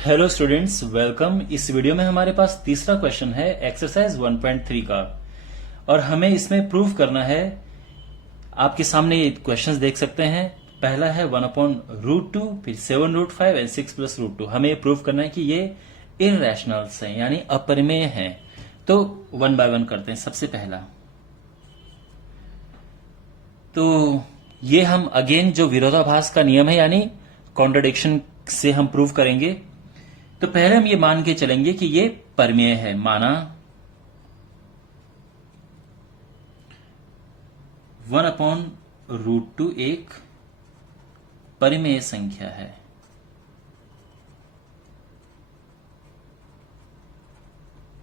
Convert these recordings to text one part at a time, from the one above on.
Hello students, welcome. इस video में हमारे पास तीसरा क्वेश्चन है एक्सरसाइज 1.3 का, और हमें इसमें प्रूव करना है। आपके सामने ये क्वेश्चंस देख सकते हैं। पहला है 1/√2, फिर 7√5 एंड 6+√2। हमें ये प्रूव करना है कि ये इररेशनल्स हैं, यानी अपरिमेय हैं। तो वन बाय वन करते हैं। सबसे पहला तो ये हम अगेन जो विरोधाभास का नियम है, यानी कॉन्ट्रडिक्शन से हम प्रूव करेंगे। तो पहले हम ये मान के चलेंगे कि ये परमेय है। माना 1/√2 एक परिमेय संख्या है।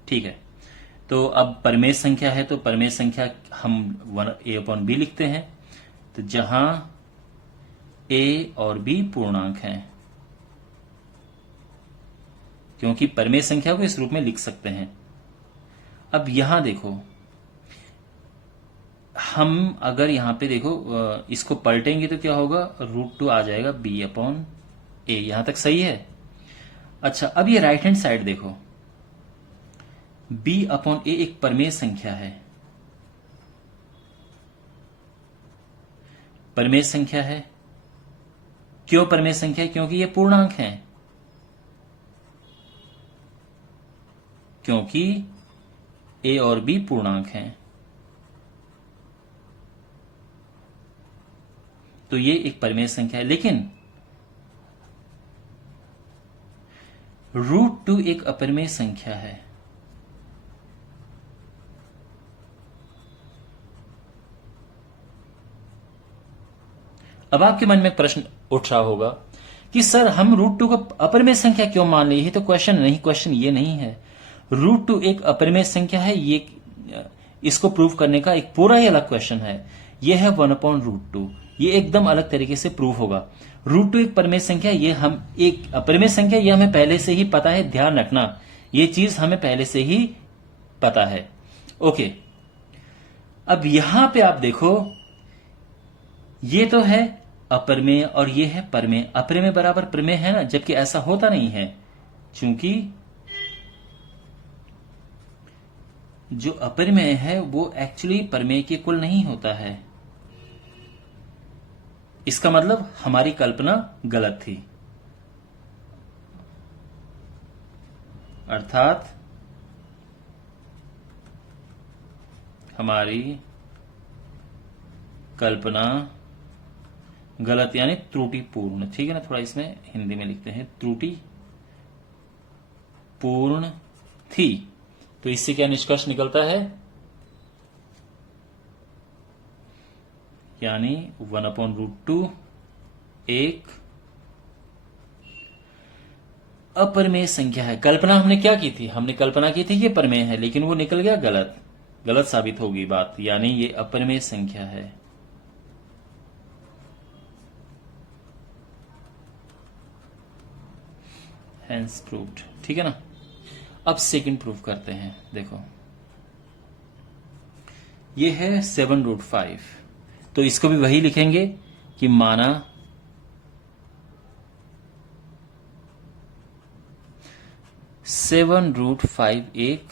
ठीक है, तो अब परिमेय संख्या है तो परिमेय संख्या हम a/b लिखते हैं। तो जहां a और b पूर्णांक हैं, क्योंकि परिमेय संख्या को इस रूप में लिख सकते हैं। अब यहां देखो, हम अगर यहां पे देखो इसको पलटेंगे तो क्या होगा, √2 आ जाएगा b/a। यहां तक सही है। अच्छा, अब ये राइट हैंड साइड देखो, b/a एक परिमेय संख्या है। परिमेय संख्या है, क्यों परिमेय संख्या है? क्योंकि ये पूर्णांक है। क्योंकि a और b पूर्णांक हैं, तो ये एक परिमेय संख्या है। लेकिन √2 एक अपरिमेय संख्या है। अब आपके मन में एक प्रश्न उठ रहा होगा कि सर, हम √2 को अपरिमेय संख्या क्यों मान ली? ये तो क्वेश्चन नहीं, क्वेश्चन ये नहीं है। √2 एक अपरिमेय संख्या है, ये इसको प्रूव करने का एक पूरा ही अलग क्वेश्चन है। ये है 1/√2। ये एकदम अलग तरीके से प्रूव होगा। √2 एक परिमेय संख्या, ये हम एक अपरिमेय संख्या, ये हमें पहले से ही पता है। ध्यान रखना, ये चीज हमें पहले से ही पता है। ओके, अब यहां पे आप देखो, ये तो है अपरिमेय और ये है परिमेय। अपरिमेय बराबर परिमेय है ना, जबकि ऐसा होता नहीं है, क्योंकि जो अपरिमेय है वो एक्चुअली परिमेय के कुल नहीं होता है। इसका मतलब हमारी कल्पना गलत थी, अर्थात हमारी कल्पना गलत, यानी त्रुटिपूर्ण। ठीक है ना, थोड़ा इसमें हिंदी में लिखते हैं, त्रुटिपूर्ण थी। तो इससे क्या निष्कर्ष निकलता है, यानी 1/√2 एक अपरिमेय संख्या है। कल्पना हमने क्या की थी? हमने कल्पना की थी कि परिमेय है, लेकिन वो निकल गया गलत। गलत साबित होगी बात, यानी ये अपरिमेय संख्या है। Hence proved. ठीक है ना। अब सेकंड प्रूफ करते हैं। देखो, ये है 7√5। तो इसको भी वही लिखेंगे कि माना 7√5 एक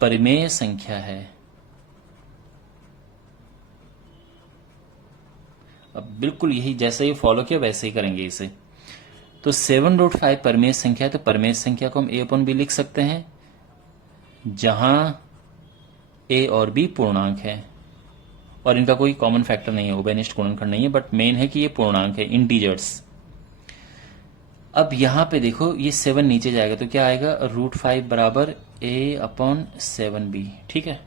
परिमेय संख्या है। अब बिल्कुल यही, जैसे ही फॉलो किया वैसे ही करेंगे इसे। तो 7√5 परिमेय संख्या है, तो परिमेय संख्या को हम a/b लिख सकते हैं, जहां a और b पूर्णांक है और इनका कोई कॉमन फैक्टर नहीं है, उभयनिष्ठ गुणनखंड नहीं है, बट मेन है कि ये पूर्णांक है, इंटीजर्स। अब यहां पे देखो, ये 7 नीचे जाएगा तो क्या आएगा, √5 बराबर a/7b। ठीक है।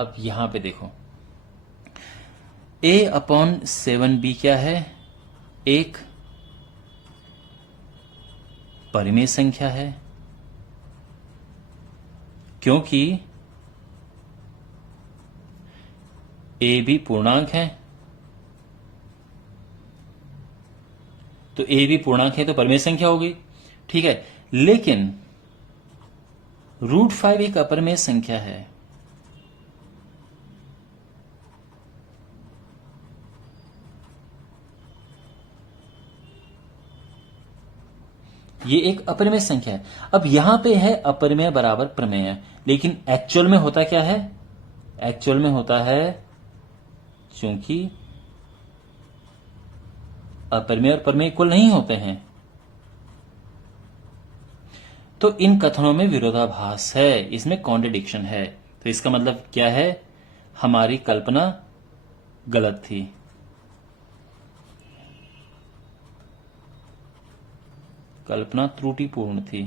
अब यहां पे देखो, a/7b क्या है, एक परिमेय संख्या है, क्योंकि a भी पूर्णांक है। तो a भी पूर्णांक है तो परिमेय संख्या होगी। ठीक है, लेकिन √5 एक अपरिमेय संख्या है। ये एक अपरिमेय संख्या है। अब यहां पे है अपरिमेय बराबर प्रमेय, लेकिन एक्चुअल में होता क्या है? एक्चुअल में होता है, क्योंकि अपरिमेय और प्रमेय इक्वल नहीं होते हैं, तो इन कथनों में विरोधाभास है, इसमें कॉन्ट्रडिक्शन है। तो इसका मतलब क्या है? हमारी कल्पना गलत थी। कल्पना त्रुटिपूर्ण थी,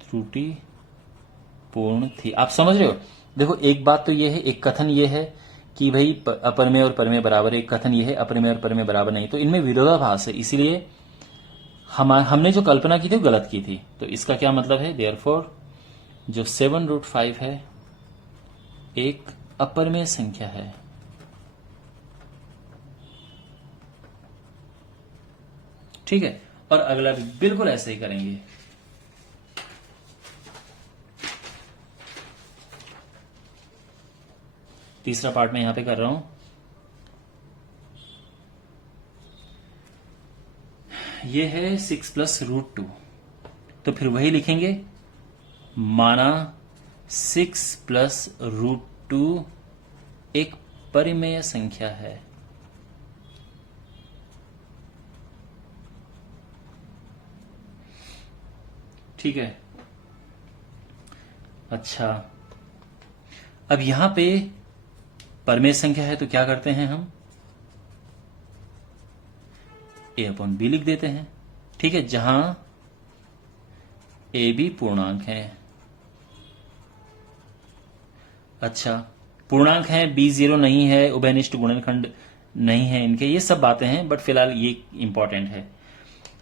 त्रुटिपूर्ण थी। आप समझ रहे हो? देखो, एक बात तो ये है, एक कथन ये है कि भाई अपरिमेय और परिमेय बराबर, एक कथन ये है अपरिमेय और परिमेय बराबर नहीं, तो इनमें विरोधाभास है, इसीलिए हमने जो कल्पना की थी वो गलत की थी। तो इसका क्या मतलब है? देयरफॉर जो 7√5 है एक अपरिमेय संख्या है। ठीक है, और अगला भी बिल्कुल ऐसे ही करेंगे। तीसरा पार्ट में यहां पे कर रहा हूं। ये है 6 + √2, तो फिर वही लिखेंगे, माना 6 + √2 एक परिमेय संख्या है। ठीक है, अच्छा, अब यहां पे परिमेय संख्या है तो क्या करते हैं हम? a/b लिख देते हैं। ठीक है, जहां a b पूर्णांक है। अच्छा, पूर्णांक है, b 0 नहीं है, उभयनिष्ठ गुणनखंड नहीं है इनके, ये सब बातें हैं, बट फिलहाल ये इंपॉर्टेंट है।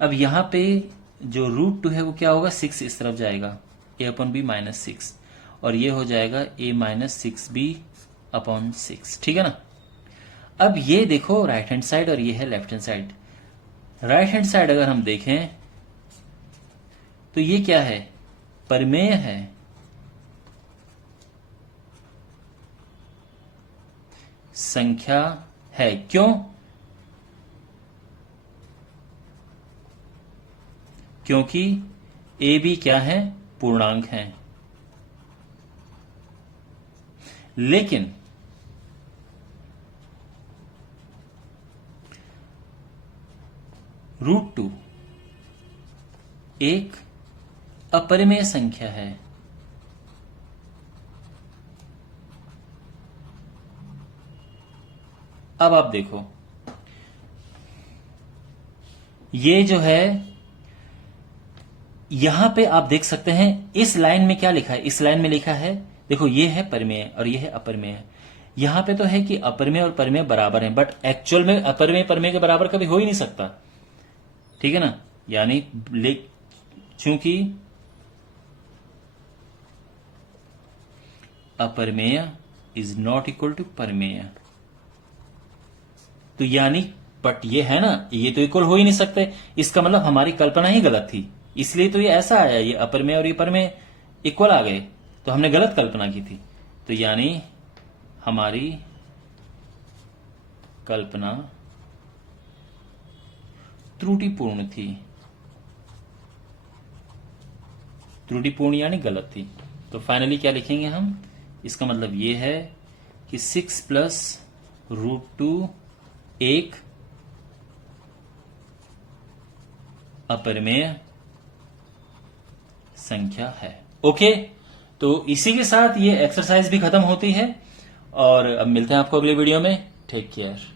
अब यहां पे जो √2 है वो क्या होगा? 6 इस तरफ जाएगा, a/b -6, और ये हो जाएगा a -6b/6। ठीक है ना? अब ये देखो राइट हैंड साइड और ये है left hand side. Right hand side अगर हम देखें तो ये क्या है? परिमेय है। संख्या है। क्यों? क्योंकि ए बी क्या है? पूर्णांक है। लेकिन √2 एक अपरिमेय संख्या है। अब आप देखो, ये जो है यहां पे आप देख सकते हैं, इस लाइन में क्या लिखा है? इस लाइन में लिखा है, देखो, ये है परिमेय और ये है अपरिमेय। यहां पे तो है कि अपरिमेय और परिमेय बराबर हैं, बट एक्चुअल में अपरिमेय परिमेय के बराबर कभी हो ही नहीं सकता। ठीक है ना? यानी चूंकि अपरिमेय इज नॉट इक्वल टू परिमेय, तो यानी, बट ये है ना, ये तो इक्वल हो ही नहीं सकते। इसका मतलब हमारी कल्पना ही गलत थी, इसलिए तो ये ऐसा आया, ये अपरिमेय और ये परिमेय इक्वल आ गए, तो हमने गलत कल्पना की थी। तो यानी हमारी कल्पना त्रुटिपूर्ण थी। त्रुटिपूर्ण यानी गलत थी। तो फाइनली क्या लिखेंगे हम? इसका मतलब ये है कि 6 + √2 एक अपरिमेय संख्या है। ओके, तो इसी के साथ ये एक्सरसाइज भी खत्म होती है, और अब मिलते हैं आपको अगले वीडियो में। Take care.